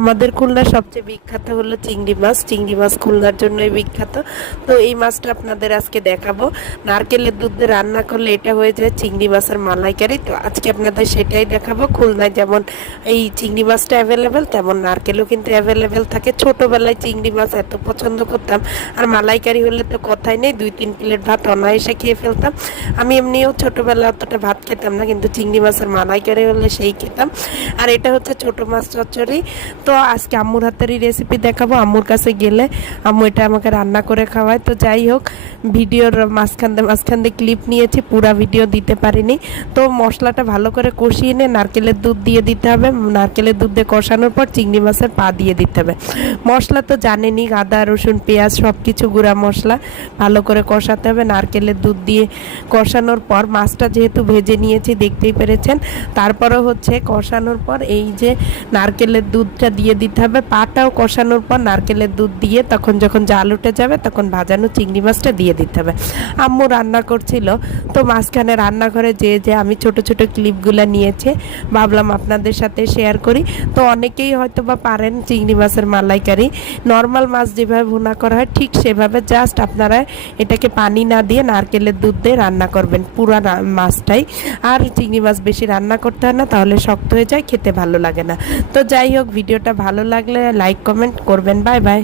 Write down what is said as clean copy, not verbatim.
আমাদের খুলনার সবচেয়ে বিখ্যাত হলো চিংড়ি মাছ। চিংড়ি মাছ খুলনার জন্যই বিখ্যাত। তো এই মাছটা আপনাদের আজকে দেখাবো। নারকেলের দুধ দিয়ে রান্না করলে এটা হয়ে যায় চিংড়ি মাছের মালাইকারি। তো আজকে আপনাদের সেটাই দেখাবো। খুলনায় যেমন এই চিংড়ি মাছটা অ্যাভেলেবেল, তেমন নারকেলও কিন্তু অ্যাভেলেবেল থাকে। ছোটোবেলায় চিংড়ি মাছ এত পছন্দ করতাম, আর মালাইকারি হলে তো কথাই নেই, 2-3 প্লেট ভাত অনায়াসে খেয়ে ফেলতাম। আমি এমনিও ছোটোবেলায় অতটা ভাত খেতাম না, কিন্তু চিংড়ি মাছের মালাইকারি হলে সেই খেতাম। আর এটা হচ্ছে ছোটো মাছ চচ্চড়ি। তো আজকে আম্মুর হাতেরই রেসিপি দেখাবো। আম্মুর কাছে গেলে আম্মু এটা আমাকে রান্না করে খাওয়ায়। তো যাই হোক, ভিডিওর মাঝখান দিয়ে ক্লিপ নিয়েছি, পুরা ভিডিও দিতে পারিনি। তো মশলাটা ভালো করে কষিয়ে নিয়ে নারকেলের দুধ দিয়ে দিতে হবে। নারকেলের দুধ দিয়ে কষানোর পর চিংড়ি মাছের পা দিয়ে দিতে হবে। মশলা তো জানেনই, আদা রসুন পেঁয়াজ সব কিছু গুঁড়া মশলা ভালো করে কষাতে হবে। নারকেলের দুধ দিয়ে কষানোর পর মাছটা যেহেতু ভেজে নিয়েছি, দেখতেই পেরেছেন। তারপরে হচ্ছে কষানোর পর এই যে নারকেলের দুধটা দিয়ে দিতে হবে। পাটাও কষানোর পর নারকেলের দুধ দিয়ে তখন যখন জাল উঠে যাবে তখন ভাজানো চিংড়ি মাছটা দিয়ে দিতে হবে। আম্মু রান্না করছিল, তো মাঝখানে রান্নাঘরে যে আমি ছোট ছোট ক্লিপগুলো নিয়েছে, ভাবলাম আপনাদের সাথে শেয়ার করি। তো অনেকেই হয়তো বা পারেন চিংড়ি মাছের মালাইকারি, নর্মাল মাছ যেভাবে ভুনা করা হয় ঠিক সেভাবে জাস্ট আপনারা এটাকে পানি না দিয়ে নারকেলের দুধ দিয়ে রান্না করবেন পুরা মাছটাই। আর চিংড়ি মাছ বেশি রান্না করতে হয় না, তাহলে শক্ত হয়ে যায়, খেতে ভালো লাগে না। তো যাই হোক, ভিডিওটা ভালো লাগলে লাইক কমেন্ট করবেন। Bye bye.